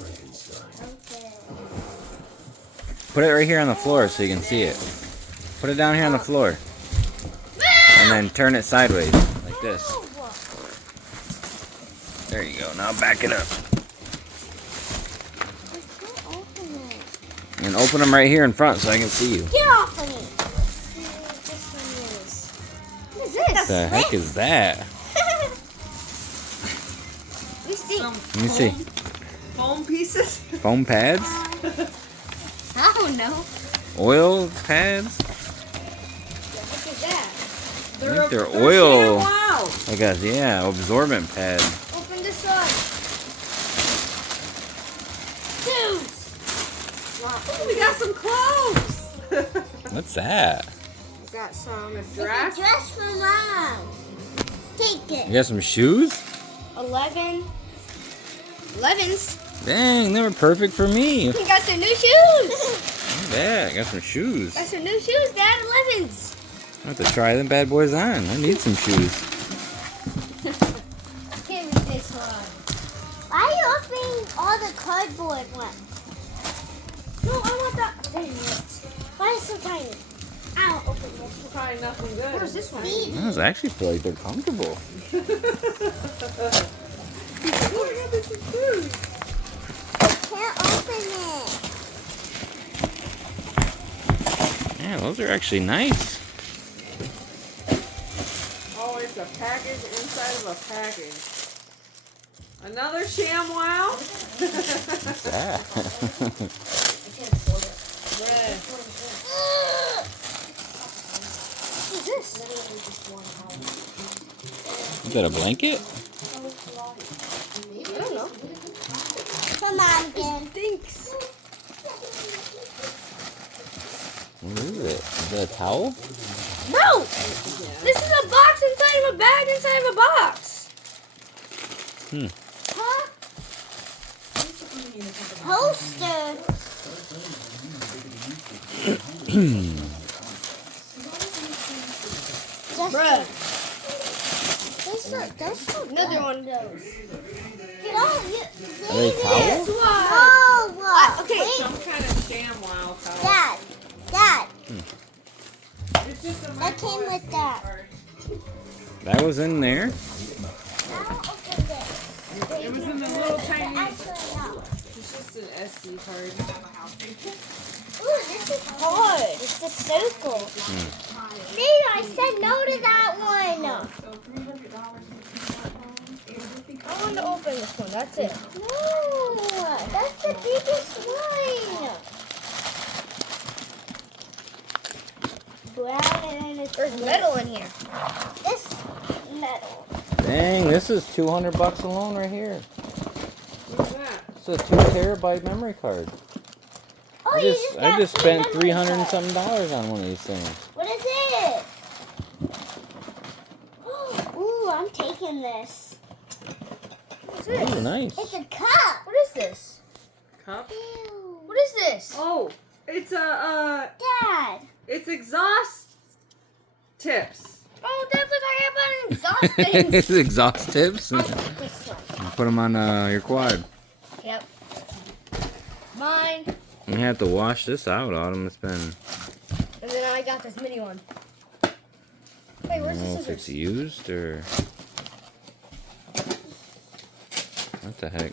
Okay. Put it right here on the floor so you can see it. Put it down here on the floor. And then turn it sideways, like this. There you go. Now back it up. And open them right here in front so I can see you. Get off of me! What is this? What the heck is that? Let me see. Foam pieces? Foam pads? I don't know. Oil pads? What is that? I think they're oil. Wow. I guess, yeah, absorbent pad. Open this one. Dude! Oh, we got some clothes. What's that? We got some It's dress. a dress for Mom. Take it. You got some shoes? 11. 11s. Dang, they were perfect for me. We got some new shoes. Look at that, I got some shoes. Got some new shoes, Dad. 11s. I have to try them bad boys on. I need some shoes. Give me this one. Why are you opening all the cardboard ones? No, I want that. Dang it. Why is it so tiny? I'll open this. Probably nothing good. Where's this one? Those actually feel like they're comfortable. Oh, I got this is food. Can't open it. Yeah, those are actually nice. Oh, it's a package inside of a package. Another ShamWow. What's that? Red. What is this? Is that a blanket? I don't know. Come on, again. Thanks. What is it? Is that a towel? No! This is a box inside of a bag inside of a box. Hmm. Huh? Poster. Bruh. Another one of those. Are they towels? No. Okay, Wait. some kind of ShamWow towel. Dad. It's just a That came with that. That was in there? It was in the little tiny. Actually, no. It's just an SD card. Ooh, this is hard. It's a circle. Nate, I said no to that one. I want to open this one. That's it. No, that's the biggest one. Brown and then it's there's metal in here. This metal. Dang, this is $200 alone right here. What's that? It's a 2 terabyte memory card. Oh, I just spent three $300 and something on one of these things. What is it? Ooh, I'm taking this. What's this? Ooh, nice. It's a cup. What is this? Cup? Ew. What is this? Oh, it's Dad. it's exhaust tips. Oh, Dad, look, I have an exhaust thing. It's exhaust tips. I'll take this one. Put them on your quad. Yep. Mine. You have to wash this out, Autumn. It's been, And then I got this mini one. Wait, I where's don't know the if it's scissors? used or... What the heck?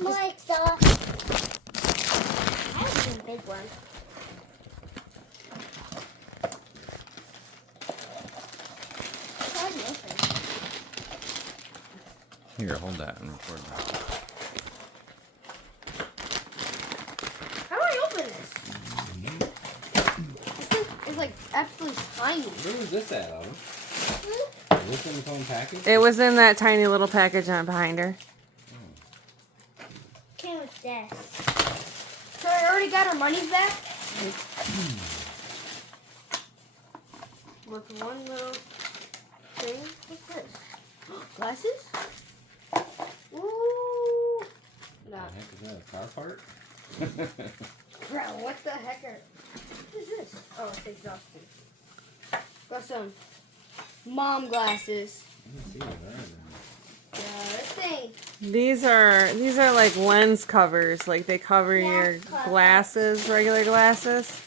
My exhaust. I have a big one. Try to open. Here, hold that and record that. How do I open this? It's like absolutely tiny. Where was this at, Autumn? Hmm? Was this in the phone package? It was in that tiny little package on behind her. Came with this. So I already got our money back? With one little thing. What's this? Glasses? Ooh. Nah. Heck, is that a car part? Bro, what the heck are... What is this? Oh, it's exhausting. Got some mom glasses. Let me see what that is. This thing These are like lens covers. Like they cover your Glass covers. glasses, regular glasses.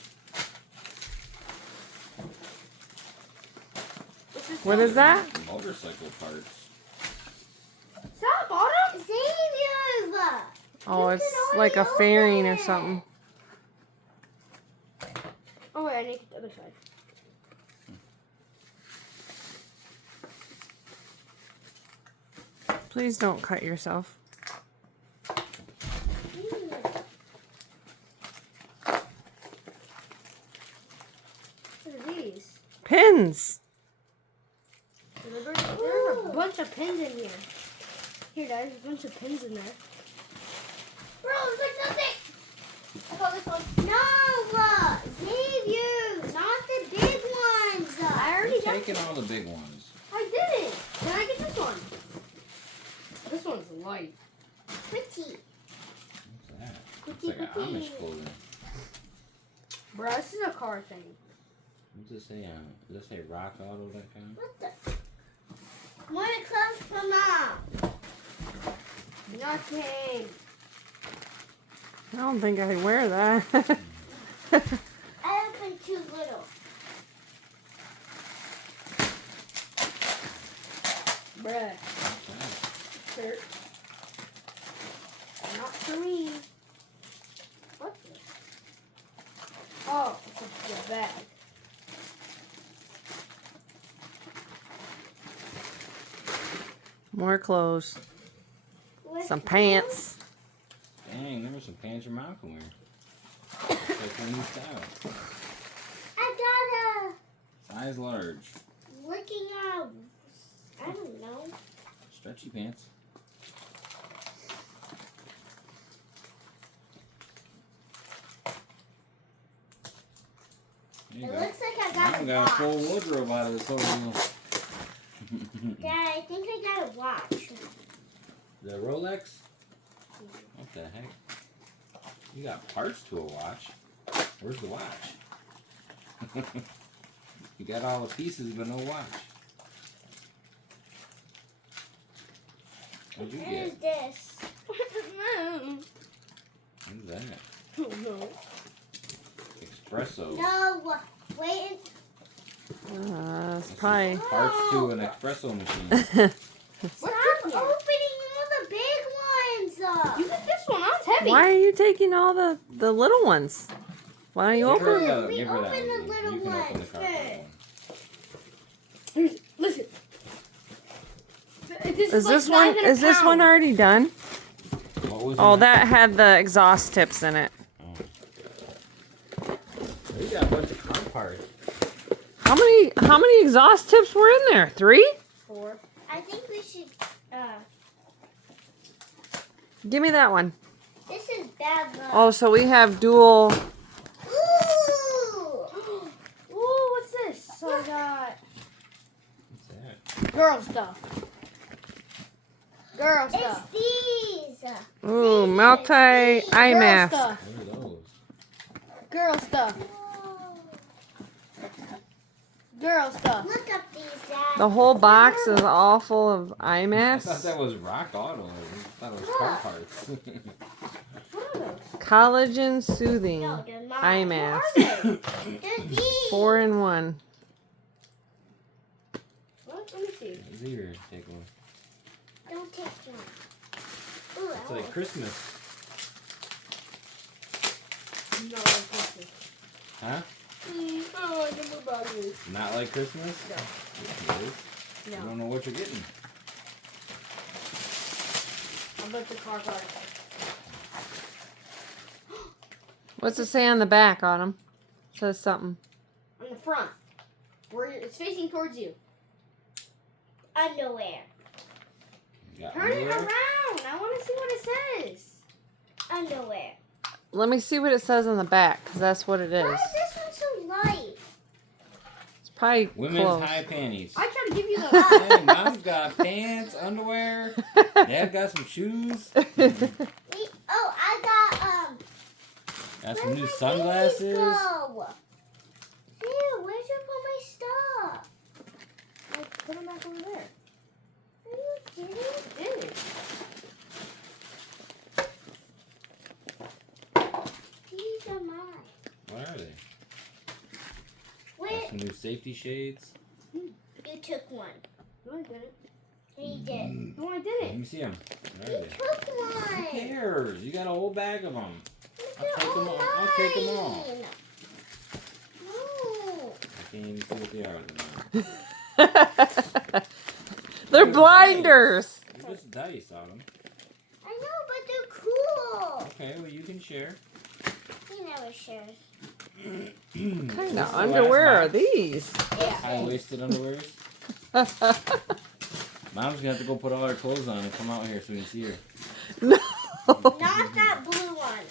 What is that? Motorcycle parts. Stop, Autumn! Xavier! Oh, You it's can like a already fairing or open it. something. Oh wait, I need to get the other side. Please don't cut yourself. What are these? Pins. There's a bunch of pins in here. Here, guys, a bunch of pins in there. Bro, it's like nothing. I got this one. No, Xavier, not the big ones. I already got. Taking all the big ones. I didn't. Can I get this one? This one's light. Pretty. What's that? Looks Pretty, like pretty. Amish clothing. Bro, this is a car thing. What's it say? Does it say Rock Auto, that kind? What the? When it comes from mom. Nothing. I don't think I wear that. I have been too little. Bruh. What's that? Shirt. Not for me. What's this? Oh, it's a bag. More clothes. What's Some this? pants. Dang, there were some pants your mom can wear. It's like a new style. I Size large. got a looking out. I don't know. Stretchy pants. There you It go. looks like I Mom got a got a full watch. wardrobe out of this whole deal. Dad, I think I got a watch. The Rolex? What the heck? You got parts to a watch. Where's the watch? You got all the pieces but no watch. What'd you What is get? this? What's that? No. Espresso. No, wait. It's probably. Parts to an espresso machine. Stop opening all the big ones. You get this one. It's heavy. Why are you taking all the little ones? Why don't you Give her open the- We give her that open the one. little You can open the ones cardboard one. Listen. Is this one? Is this one already done? What was Oh, in that had the exhaust tips in it. You got a bunch of car parts. How many exhaust tips were in there? 3? 4. I think we should. Give me that one. This is bad luck. Oh, so we have dual. Ooh! Ooh, what's this? So I got What's that? girl stuff. Girl stuff. It's these. Ooh, multi eye Girl mask. stuff. What are those? Girl stuff. Girl stuff. Look up these, Dad. The whole box is all full of eye I masks. thought that was Rock Auto. I thought it was car parts. What are those? Collagen soothing No, they're not. eye What mask. are they? They're these. 4 in 1. What? Let me see. Here, take one. Don't take one. Ooh, It's like Christmas. No, it's this. Huh? Oh, I never bought this. Not like Christmas? No. It is. You No. don't know what you're getting. I bet the car part. What's it say on the back, Autumn? Says something. On the front. Where it's facing towards you. Underwear. You got Turn it underwear? around. I want to see what it says. Underwear. Let me see what it says on the back, because that's what it Why is. is this one so light? It's probably Women's clothes. high panties. I tried to give you the. Hey, Mom's got pants, underwear. Dad got some shoes. Oh, I got Got where'd some new my sunglasses. babies go? Here, where'd you put my stuff? I put them back over there. Are you kidding? new safety shades. You took one. No, I didn't. He did. No, I Let didn't. me see them. He took one. Who cares? You got a whole bag of them. They're I'll take them all. all I'll take them all. mine. No. I can't even see what they are at the moment. They're blinders. They're just dice on them. I know, but they're cool. Okay, well you can share. He never shares. What kind This of is the underwear last are these? Yeah. High-waisted underwears. Mom's gonna have to go put all her clothes on and come out here so we can see her. No. Not that blue one.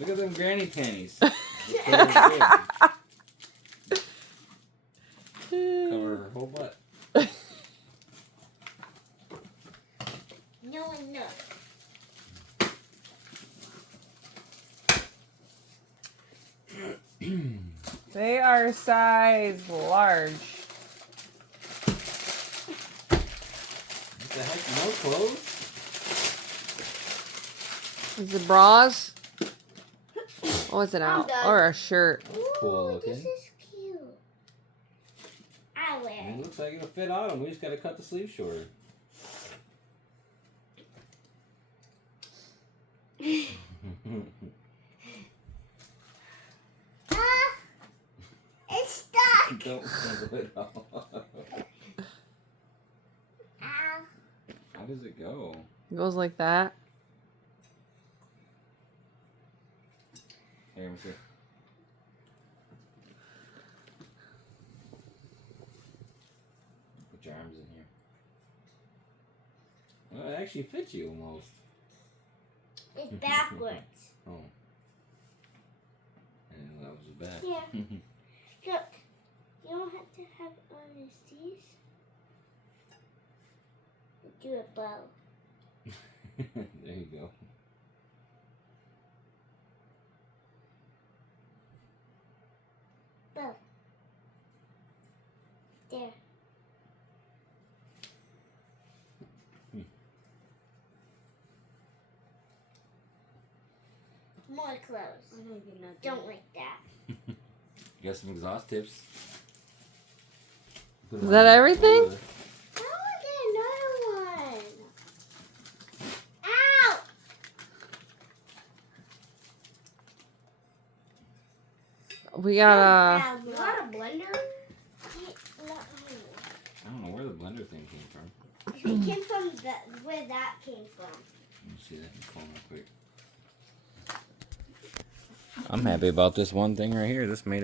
Look at them granny panties. Cover her whole butt. No enough. They are size large. What the heck? No clothes? Is it bras? Oh, it's an I'm out done. or a shirt. Cool Ooh, looking. this is cute. I wear It it. looks like it'll fit on them. We just gotta cut the sleeve shorter. Ah, it's stuck. Don't snuggle it all. Ow. How does it go? It goes like that. Here, let me see. Put your arms in here. Well, it actually fits you almost. It's backwards. Oh. I didn't know that was a bat. Yeah. Look, you don't have to have it on these. Do a bow. There you go. Bow. There. More clothes. Don't like that. You got some exhaust tips. Put 'em Is on that your everything? shoulder. I want to get another one. Ow! We got You got a blender? I don't know where the blender thing came from. It came from where that came from. Let me see that in the phone real quick. I'm happy about this one thing right here. This made it